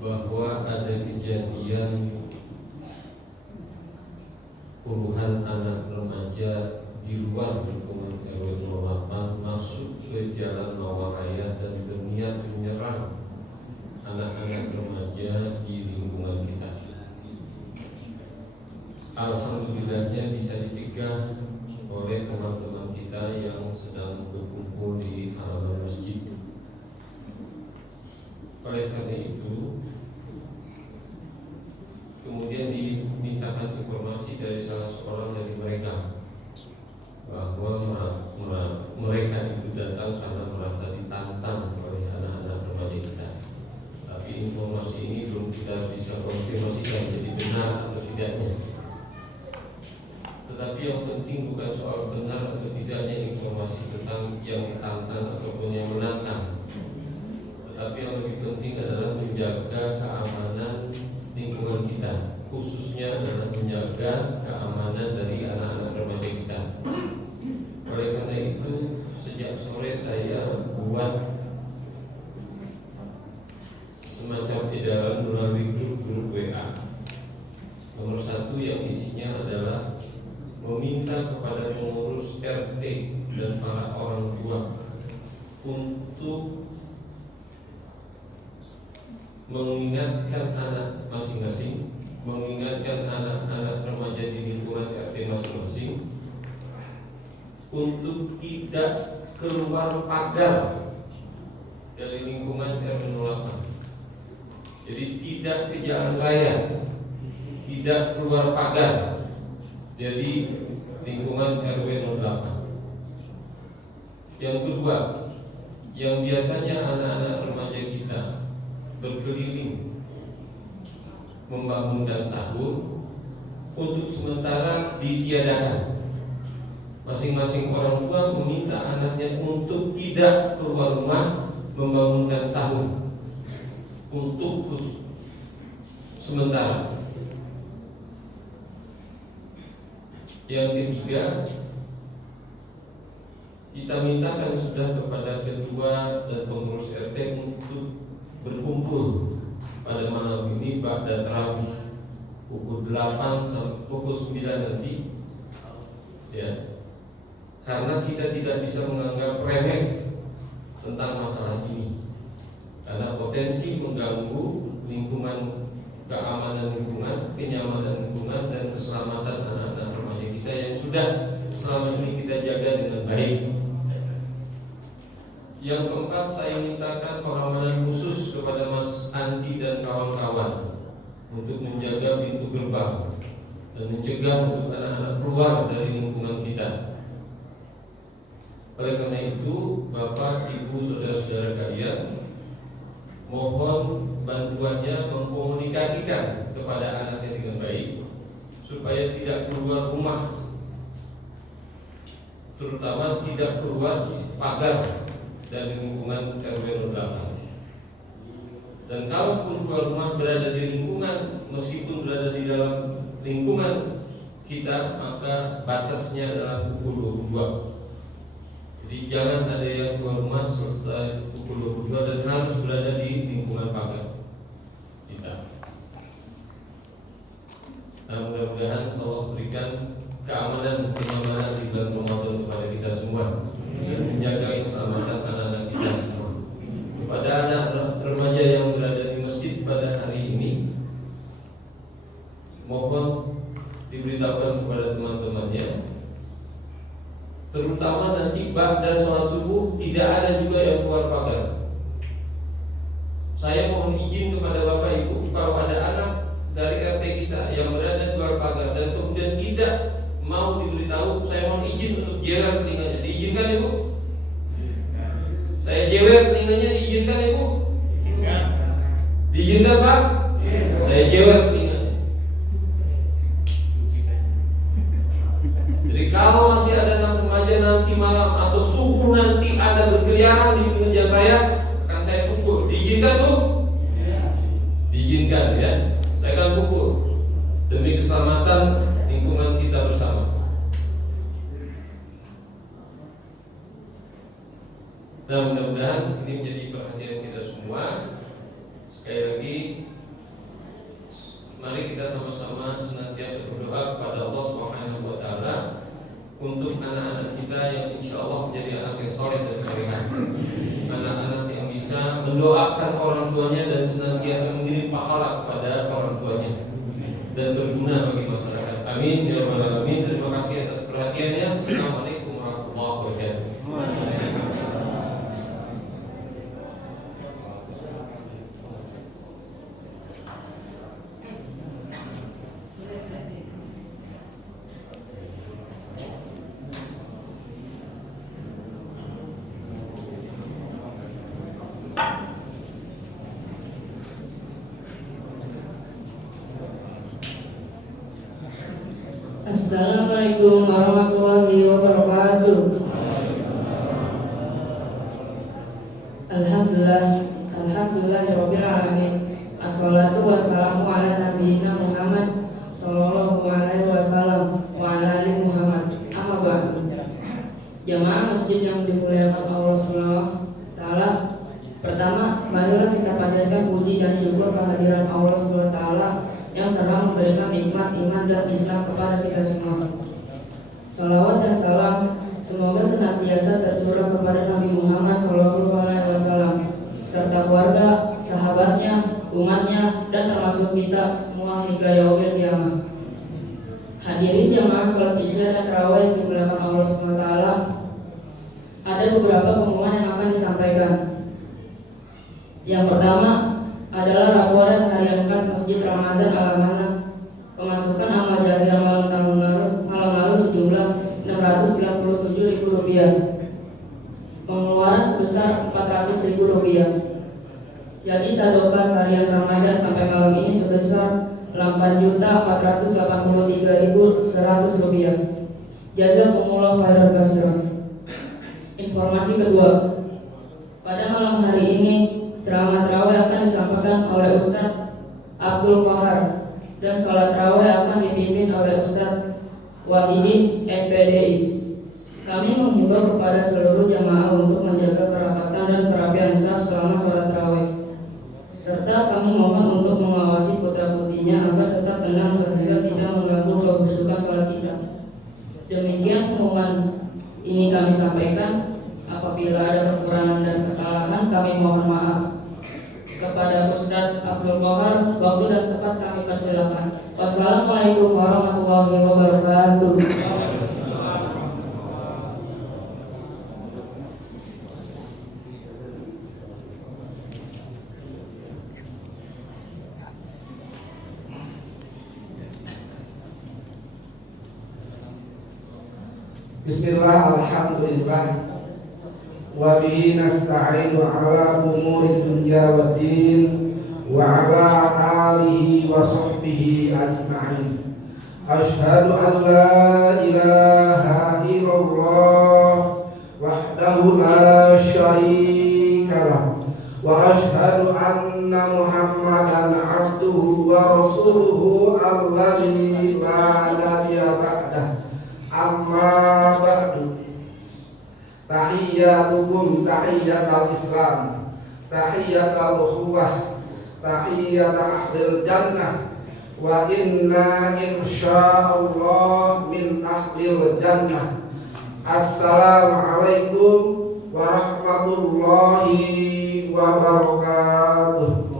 bahwa ada kejadian puluhan anak remaja di luar lingkungan RW 08 masuk ke Jalan Mawaraya dan berniat menyerang anak-anak remaja di lingkungan kita. Alhamdulillahnya bisa dicegah oleh teman-teman kita yang sedang berkumpul di halaman masjid. Oleh karena itu, kemudian dimintakan informasi dari salah seorang dari mereka bahwa mereka itu datang karena merasa ditantang oleh anak-anak remaja kita. Tapi informasi ini belum kita bisa konfirmasikan jadi benar atau tidaknya. Tetapi yang penting bukan soal benar atau tidaknya informasi tentang yang ditantang ataupun yang menantang, tetapi yang lebih penting adalah menjaga keamanan lingkungan kita, khususnya adalah menjaga keamanan dari anak-anak remaja kita. Oleh karena itu, sejak sore saya buat semacam edaran melalui grup WA. Nomor 1 yang isinya adalah meminta kepada pengurus RT dan para orang tua untuk mengingatkan anak masing-masing, mengingatkan anak-anak remaja di lingkungan RT masing-masing untuk tidak keluar pagar dari lingkungan RW 08. Jadi tidak ke jalan raya, tidak keluar pagar dari lingkungan RW 08. Yang kedua, yang biasanya anak-anak remaja kita berkeliling membangunkan sahur untuk sementara ditiadakan. Masing-masing orang tua meminta anaknya untuk tidak keluar rumah membangunkan sahur untuk sementara. Yang ketiga, kita mintakan sudah kepada ketua dan pengurus RT untuk berkumpul pada malam ini pada tarawih pukul 8 sampai pukul 9 nanti, ya. Karena kita tidak bisa menganggap remeh tentang masalah ini, karena potensi mengganggu lingkungan, keamanan lingkungan, kenyamanan lingkungan, dan keselamatan anak-anak remaja kita yang sudah selama ini kita jaga dengan baik. Yang keempat, saya mintakan pengamanan khusus kepada Mas Andi dan kawan-kawan untuk menjaga pintu gerbang dan mencegah untuk anak-anak keluar dari lingkungan kita. Oleh karena itu, Bapak, Ibu, saudara-saudara kalian, mohon bantuannya mengkomunikasikan kepada anaknya dengan baik supaya tidak keluar rumah, terutama tidak keluar pagar dari lingkungan RW 08. Dan kalaupun keluar rumah berada di lingkungan, meskipun berada di dalam lingkungan kita, maka batasnya adalah pukul 22. Jadi jangan ada yang keluar rumah selesai pukul 22 dan harus berada di lingkungan pagar kita. Nah, mudah-mudahan Allah berikan keamanan dan kenyamanan di bulan Ramadan kepada kita semua, dan menjaga keselamatan anak-anak kita semua. Kepada anak remaja yang berada di masjid pada hari ini, mohon diberitahukan kepada teman-temannya, terutama nanti ba'da sholat subuh tidak ada juga yang keluar pagar. Saya mohon izin kepada Bapak Ibu, kalau ada anak dari RT kita yang berada di luar pagar dan kemudian tidak mau diberitahu, saya mohon izin untuk jewer telinganya. Diizinkan Ibu? Saya jewer telinganya, diizinkan Ibu? Diizinkan Pak? Saya jewer telinganya. Jadi kalau masih ada anak remaja nanti malam atau subuh nanti ada berkeliaran di pinggir jalan raya, akan saya pukul. Diizinkan Bu? Diizinkan ya. Saya akan pukul demi keselamatan lingkungan kita bersama. Dan mudah-mudahan ini menjadi perhatian kita semua. Sekali Sekali lagi, mari kita sama-sama senantiasa berdoa kepada Allah Subhanahu wa taala untuk anak-anak kita yang insya Allah menjadi anak yang soleh dan solehan, anak-anak yang bisa mendoakan orang tuanya dan senantiasa mengirim pahala kepada orang tuanya dan berguna bagi masyarakat. Amin ya rabbal alamin. Terima kasih atas perhatiannya. Assalamualaikum warahmatullahi wabarakatuh. Assalamualaikum warahmatullahi wabarakatuh. Alhamdulillahirabbil alamin. Assalatu wassalamu ala nabiyyina Muhammad sallallahu alaihi wasallam wa ala ali Muhammad. Amma ba'du. Jamaah masjid yang dimuliakan Allah Subhanahu wa taala, pertama marilah kita panjatkan puji dan syukur kehadiran Allah Subhanahu wa taala yang telah memberikan nikmat iman dan Islam kepada kita semua. Salawat dan salam semoga senantiasa tercurah kepada Nabi Muhammad SAW serta keluarga, sahabatnya, umatnya, dan termasuk kita semua hingga yaumil qiyamah. Hadirin jamaah salat isya dan tarawih yang dimuliakan Allah SWT, ada beberapa pengumuman yang akan disampaikan. Yang pertama adalah laporan harian kas Masjid Ramadan Al-Amanah. Pemasukan amal jariah malam lalu sejumlah Rp697.000. Pengeluaran sebesar Rp400.000. Jadi saldo kas harian Ramadan sampai malam ini sebesar Rp8.483.100. Jazakumullah khairan katsiran. Informasi kedua, pada malam hari ini ceramah tarawih akan disampaikan oleh Ustadz Abdul Qahar dan sholat tarawih akan dipimpin oleh Ustadz Wahidin NPDI. Kami menghimbau kepada seluruh jamaah untuk menjaga kerapatan dan kerapian saf selama sholat tarawih, serta kami mohon untuk mengawasi putra-putrinya agar tetap tenang sehingga tidak mengganggu kehusukan sholat kita. Demikian pengumuman ini kami sampaikan. Apabila ada kekurangan dan kesalahan, kami mohon maaf. Kepada Ustadz Abdul Qahar, waktu dan tempat kami persilakan. Wassalamualaikum warahmatullahi wabarakatuh. Bismillah, alhamdulillah, wa bihi nasta'inu ala umuri dunya waddin wa ala alihi wa sahbihi ajma'in. Ashhadu an la ilaha illallah wahdahu la syarika lah wa ashhadu anna Muhammadan abduhu wa rasuluhu alladzi la nabiyya ba'dah. Amma ba'du. Tahiyyatukum tahiyyatul Islam, tahiyyatul ukhuwah, tahiyyatul ahlil jannah, wa inna insyaallah min ahlil jannah. Assalamualaikum warahmatullahi wabarakatuh.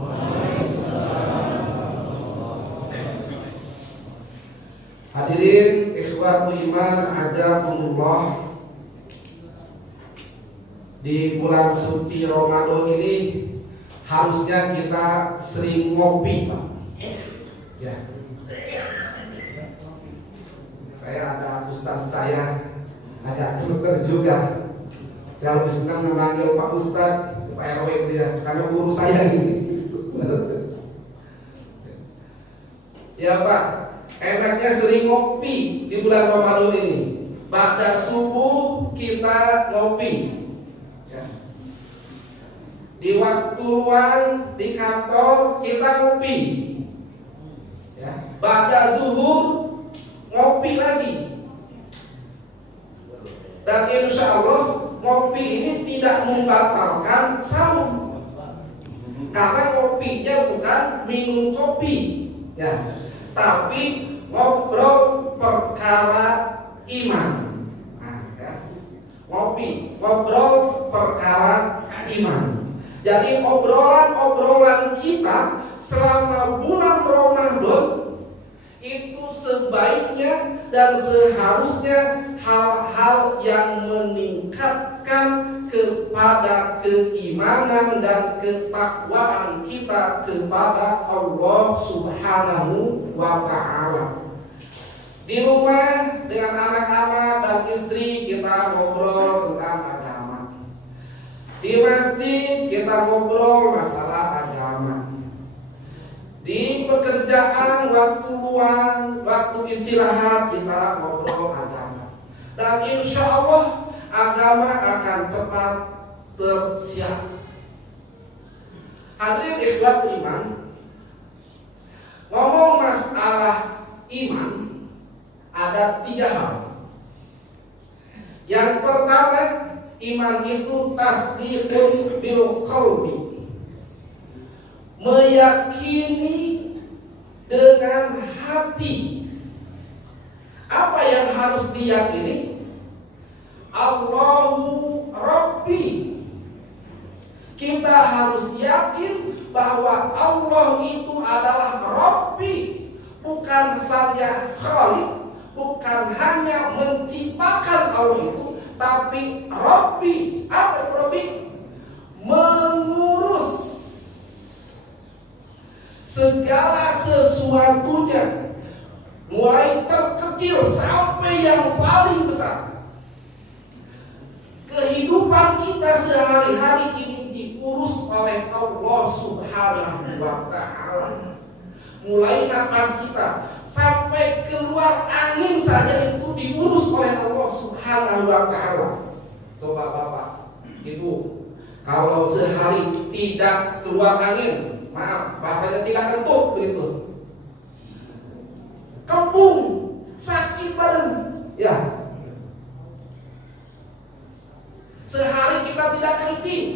Hadirin ikhwatu iman ajakumullah, di bulan suci Ramadan ini harusnya kita sering ngopi, Pak. Ya. Saya ada ustaz saya, ada dokter juga. Saya lebih senang memanggil Pak Ustaz, Pak RW itu ya, karena guru saya ini. Ya Pak, enaknya sering ngopi di bulan Ramadan ini. Ba'da subuh kita ngopi. Ya. Di waktu luang di kantor kita ngopi. Ya. Ba'da zuhur ngopi lagi. Dan insya Allah ngopi ini tidak membatalkan saum, karena ngopinya minum kopi, ya, tapi ngobrol perkara iman. Nah, ya. Ngobrol perkara iman. Jadi obrolan kita selama bulan Ramadan itu sebaiknya dan seharusnya hal-hal yang meningkatkan kepada keimanan dan ketakwaan kita kepada Allah Subhanahu wa ta'ala. Di rumah dengan anak-anak dan istri kita ngobrol tentang agama. Di masjid kita ngobrol masalah agama. Di pekerjaan, waktu luang, waktu istirahat kita ngobrol agama. Dan insya Allah agama akan cepat tersiap. Hadirin ikhwatul iman, ngomong masalah iman ada 3 hal. Yang pertama, iman itu tasdiqun bil qalbi, meyakini dengan hati. Apa yang harus diyakini? Allahu Rabbi. Kita harus yakin bahwa Allah itu adalah Rabbi, bukan saja Khalik, bukan hanya menciptakan Allah itu, tapi Rabbi. Apa itu Rabbi? Mengurus segala sesuatunya, mulai terkecil sampai yang paling besar. Kehidupan kita sehari-hari ini diurus oleh Allah Subhanahu wa ta'ala. Mulai napas kita sampai keluar angin saja itu diurus oleh Allah Subhanahu wa ta'ala. Coba Bapak, Ibu, kalau sehari tidak keluar angin, maaf, bahasanya tidak kentut begitu, kembung, sakit badan, ya. Sehari kita tidak kencing,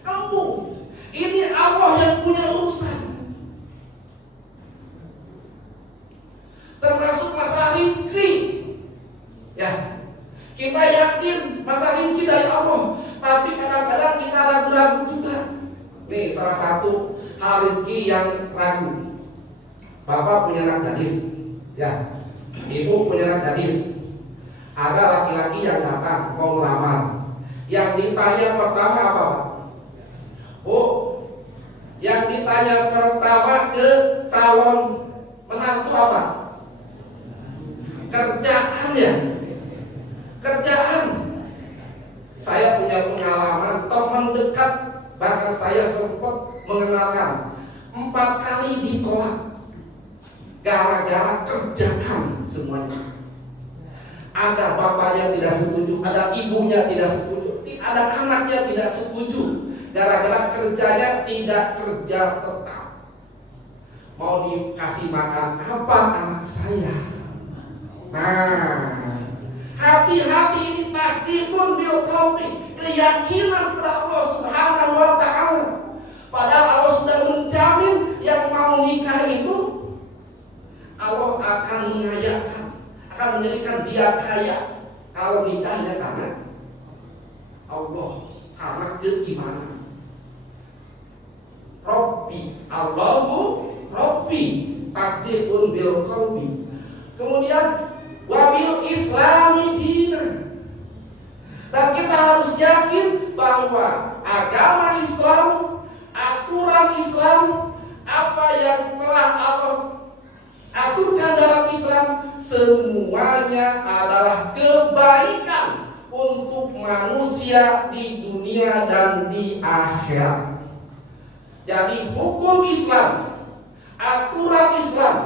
kembung. Ini Allah yang punya urusan. Termasuk masalah rezeki, ya. Kita yakin masalah rezeki dari Allah, tapi kadang-kadang kita ragu-ragu juga. Nih salah satu hal rezeki yang ragu. Bapak punya anak gadis, ya. Ibu punya anak gadis. Ada laki-laki yang datang mau melamar. Yang ditanya pertama apa, Pak? Oh, yang ditanya pertama ke calon menantu apa? Kerjaan, ya. Kerjaan. Saya punya pengalaman, teman dekat, bahkan saya sempat mengenalkan 4 kali ditolak gara-gara kerjaan semuanya. Ada bapaknya tidak setuju, ada ibunya tidak setuju, ada anaknya tidak setuju, gara-gara kerjanya tidak kerja tetap. Mau dikasih makan apa anak saya? Nah, hati-hati, ini tasdiqun bil qalbi, keyakinan kepada Allah Subhanahu wa ta'ala. Padahal Allah sudah menjamin yang mau nikah itu Allah akan mengayakan, akan menjadikan dia kaya kalau nikahnya karena Allah, karena keimanan. Rabbi, Allahu Rabbi, tasdiqun bil qalbi. Kemudian wabil islami dina. Dan kita harus yakin bahwa agama Islam, aturan Islam, apa yang telah Allah aturkan dalam Islam, semuanya adalah kebaikan untuk manusia di dunia dan di akhirat. Jadi hukum Islam, aturan Islam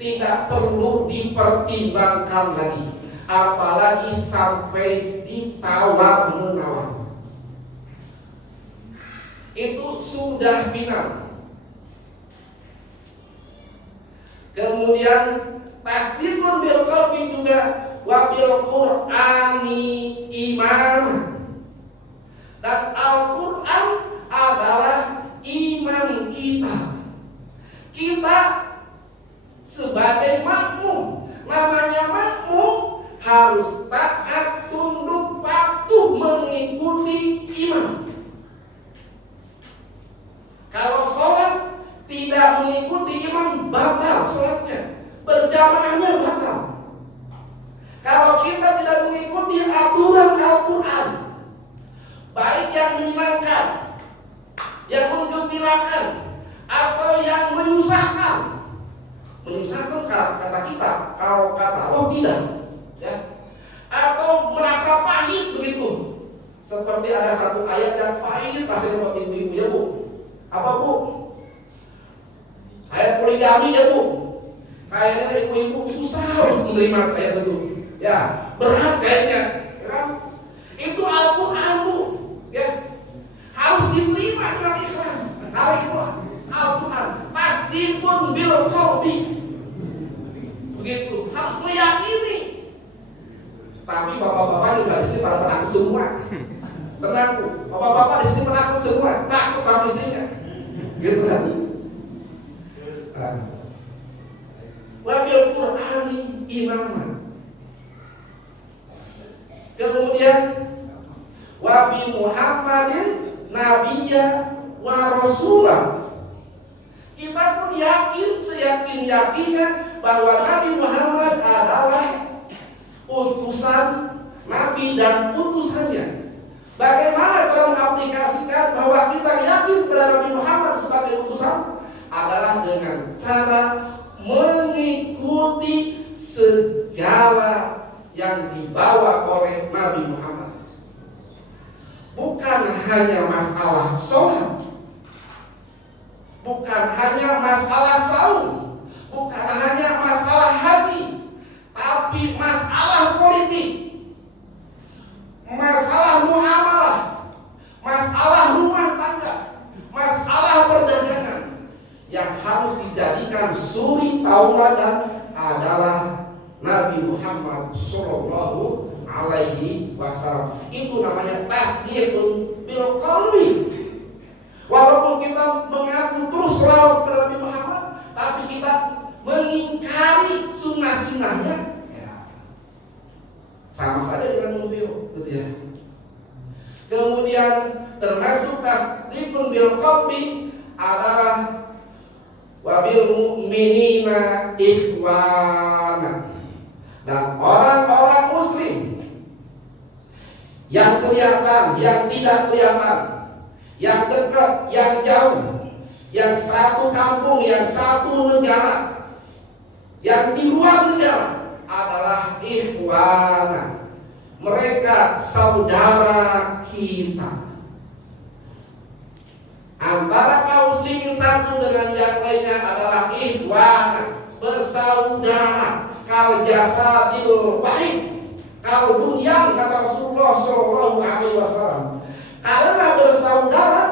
tidak perlu dipertimbangkan lagi, apalagi sampai ditawar-menawar. Itu sudah final. Kemudian tasdiqun bil qalbi juga wa bil Qur'ani imam. Dan Al-Qur'an adalah iman kita. Kita sebagai makmum, namanya makmum harus taat, tunduk, patuh mengikuti imam. Kalau sholat tidak mengikuti imam, batal sholatnya, berjamaahnya batal. Kalau kita tidak mengikuti aturan Al-Quran, baik yang menyenangkan, yang menggembirakan, atau yang menyusahkan. Menyusahkan kata kita, kalau kata Allah tidak, ya. Atau merasa pahit begitu. Seperti ada satu ayat yang pahit rasanya buat ibu-ibu, ya Bu. Apa Bu? Ayat poligami, ya Bu. Kayaknya ibu-ibu susah untuk menerima ayat itu. Ya, berat kayaknya, ya kan? Itu Al-Quran Bu, ya. Harus diterima dengan ikhlas. Kalau itu Al-Quran, tasdiqun bil qalbi. Begitu, harus meyakini. Tapi bapak-bapak juga di sini pada penakut semua. Tenang Bu, bapak-bapak di sini penakut semua, takut sama istrinya. Gitu kan? Wabil Qur'ani imaman. Kemudian wabi Muhammadin nabiyya wa rasulah. Kita pun yakin, seyakin-yakinnya bahwa Nabi Muhammad adalah utusan Nabi dan utusannya. Bagaimana cara mengaplikasikan bahwa kita yakin pada Nabi Muhammad sebagai utusan? Adalah dengan cara mengikuti segala yang dibawa oleh Nabi Muhammad. Bukan hanya masalah sholat, bukan hanya masalah saum, bukan hanya masalah haji, tapi masalah politik, masalah muamalah, masalah rumah tangga, masalah perdagangan yang harus dijadikan suri tauladan adalah Nabi Muhammad Sallallahu Alaihi Wasallam. Itu namanya tasdiqun bil qalbi. Walaupun kita mengaku terus selawat kepada Nabi Muhammad, tapi kita mengingkari sunnah-sunnahnya, ya, sama saja dengan mubio, gitu ya. Kemudian termasuk tasdiqun bil qalbi adalah wabil mu'minina ikhwana. Dan orang-orang muslim yang kelihatan, yang tidak kelihatan, yang dekat, yang jauh, yang satu kampung, yang satu negara, yang di luar negara adalah ikhwana. Mereka saudara kita. Antara kaum muslimin satu dengan yang lainnya adalah ikhwana, bersaudara. Kal jasadil wahid, kal bunyan, kata Rasulullah Sallallahu Alaihi Wasallam. Karena bersaudara,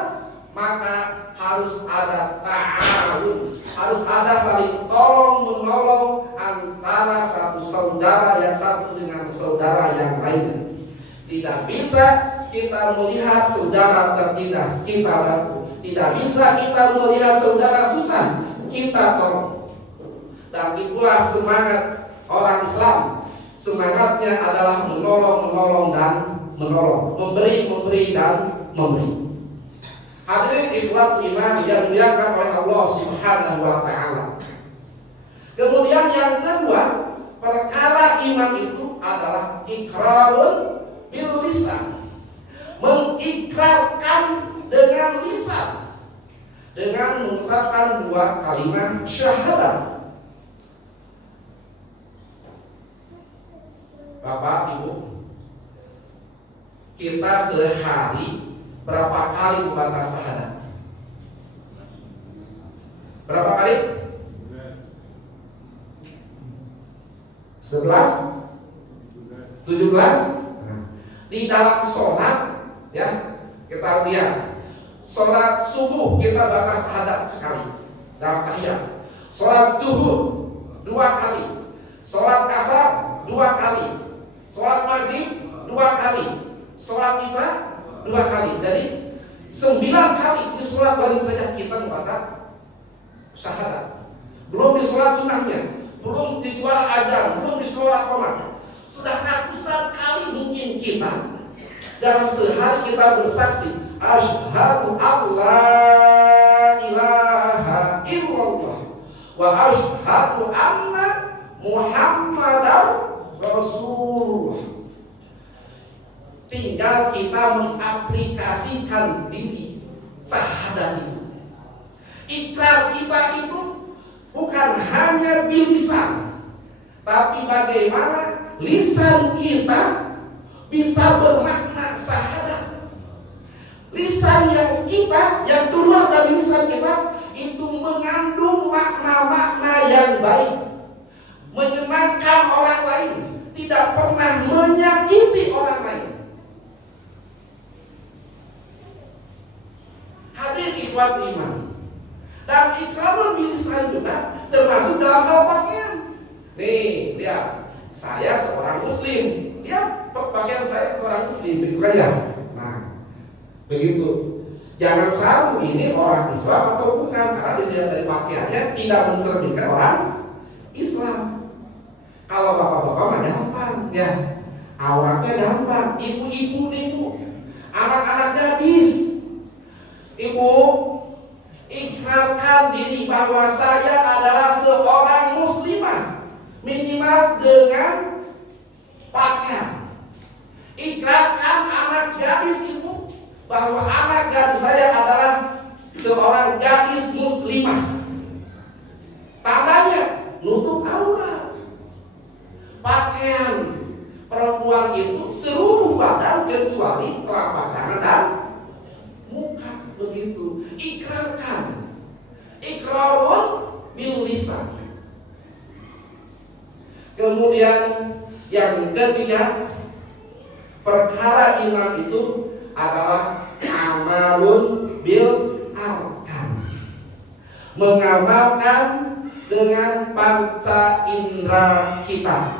maka harus ada ta'awun, harus ada saling tolong menolong antara satu saudara yang satu dengan saudara yang lainnya. Tidak bisa kita melihat saudara tertindas, kita bantu. Tidak bisa kita melihat saudara susah, kita tolong. Dan itulah semangat orang Islam. Semangatnya adalah menolong dan menolong, memberi dan memberi. Hadirin ikhwat iman yang dimuliakan oleh Allah Subhanahu wa taala. Kemudian yang kedua, perkara iman itu adalah iqrarun bil lisan. Mengikrarkan dengan lisan, dengan mengucapkan dua kalimat syahadat. Bapak, Ibu, kita sehari berapa kali membaca syahadat? Berapa kali? 11? 17? Di dalam sholat, ya, kita lihat sholat subuh kita baca syahadat sekali dalam tahiyat. Sholat zuhur 2 kali. Sholat asar 2 kali. Sholat maghrib 2 kali. Sholat isya 2 kali. Jadi 9 kali di sholat wajib saja kita membaca syahadat. belum di sholat sunnahnya, belum di suara azan, belum di sholat qomat. Sudah ratusan kali mungkin kita dalam sehari kita bersaksi, asyhadu alla ilaha illallah wa asyhadu anna Muhammadar Rasulullah. Tinggal kita mengaplikasikan diri syahadat itu. Ikrar kita itu bukan hanya bilisan, tapi bagaimana lisan kita bisa bermakna syahadat. Lisan yang keluar dari lisan kita itu mengandung makna-makna yang baik, menyenangkan orang lain, tidak pernah menyakiti orang lain. Hadir ikhwat iman. Dan ikrar bilisan juga termasuk dalam hal pakaian. Nih, lihat. Saya seorang muslim. Lihat pakaian saya seorang muslim, begitu kan ya? Nah, begitu. Jangan saru ini orang Islam atau bukan, karena dilihat dari pakaiannya tidak mencerminkan orang Islam. Kalau bapak-bapak mah gampang, ya. Auratnya gampang. Ibu-ibu, anak-anak gadis. Ibu, ikrarkan diri bahwa saya adalah seorang muslimah, minimal dengan pakaian. Ikrarkan anak gadis ibu bahwa anak gadis saya adalah seorang gadis muslimah. Tandanya nutup aurat. Pakaian perempuan itu seluruh badan kecuali telapak tangan dan muka. Begitu, ikrarkan. Ikrarun bil lisan. Kemudian yang ketiga, perkara iman itu adalah amalun bil arkan. Mengamalkan dengan panca indera kita,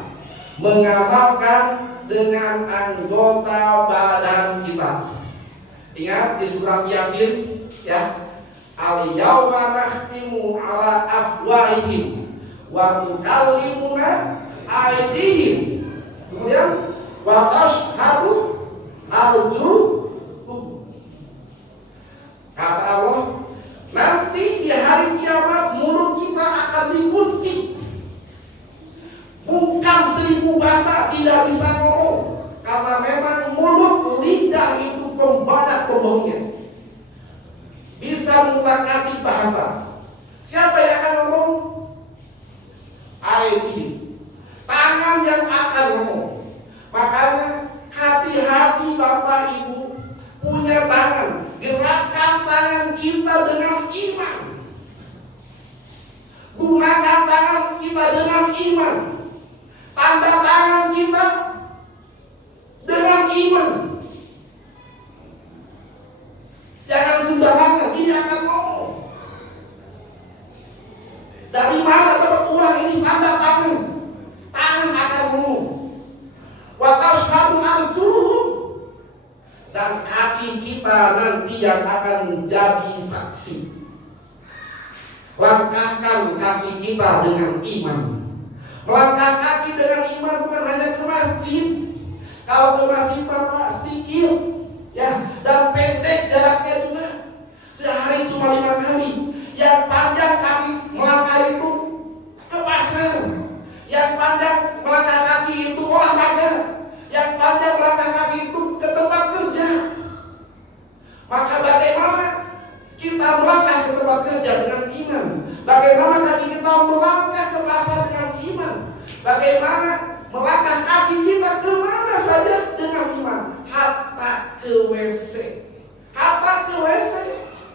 mengamalkan dengan anggota badan kita. Ingat di surat Yasin, ya, al-yawma nakhtimu ala afwahihim wa tukallimuna aydihim. Kemudian wa tashhadu arjuluhum. Kata Allah, nanti di hari kiamat mulut kita akan dikunci. Bukan 1000 bahasa tidak bisa ngomong, karena memang mulut lidah itu pembanyak pembohongnya. Bisa mengutak-atik bahasa. Siapa yang akan ngomong? Aidi. Tangan yang akan ngomong. Makanya hati-hati Bapak Ibu punya tangan. Gerakkan tangan kita dengan iman. Gunakan tangan kita dengan iman. Tanda tangan kita dengan iman. Jangan sembarangan, dia akan ngomong. Dari mana dapat uang ini? Tanda tangan. Tangan akan ngomong. Wa tashhadu arjuluhum. Dan kaki kita nanti yang akan menjadi saksi. Langkahkan kaki kita dengan iman. Melangkah kaki dengan iman bukan hanya ke masjid. Kalau ke masjid Bapak sedikit, ya, dan pendek jaraknya juga. Sehari cuma 5 kali. Yang panjang kaki melangkah itu ke pasar. Yang panjang melangkah kaki itu olahraga. Yang panjang melangkah kaki itu ke tempat kerja. Maka bagaimana kita melangkah ke tempat kerja dengan iman? Bagaimana kaki kita melangkah ke pasar dengan iman? Bagaimana melangkah kaki kita kemana saja dengan iman? Hatta ke WC. Hatta ke WC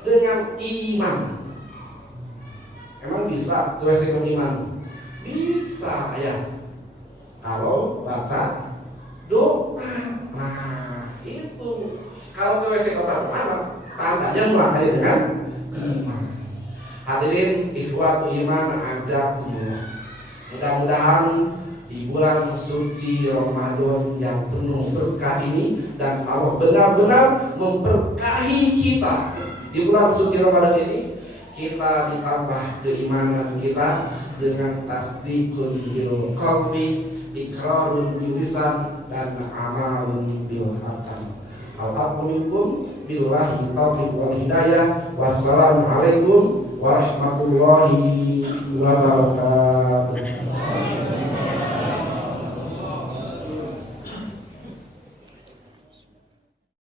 dengan iman. Emang bisa ke WC dengan iman? Bisa ya. Kalau baca doa. Nah itu. Kalau ke WC kota mana? Tandanya melangkah dengan iman. Hadirin ikhwatu iman azakumullah. Mudah-mudahan di bulan suci Ramadan yang penuh berkah ini, dan Allah benar-benar memberkahi kita di bulan suci Ramadan ini, kita ditambah keimanan kita dengan tasdiqun bil qalbi, iqrarun bil lisan, dan amalun bil arkan. Alhamdulillah billahi taufiq wal hidayah. Wassalamualaikum warahmatullahi wabarakatuh.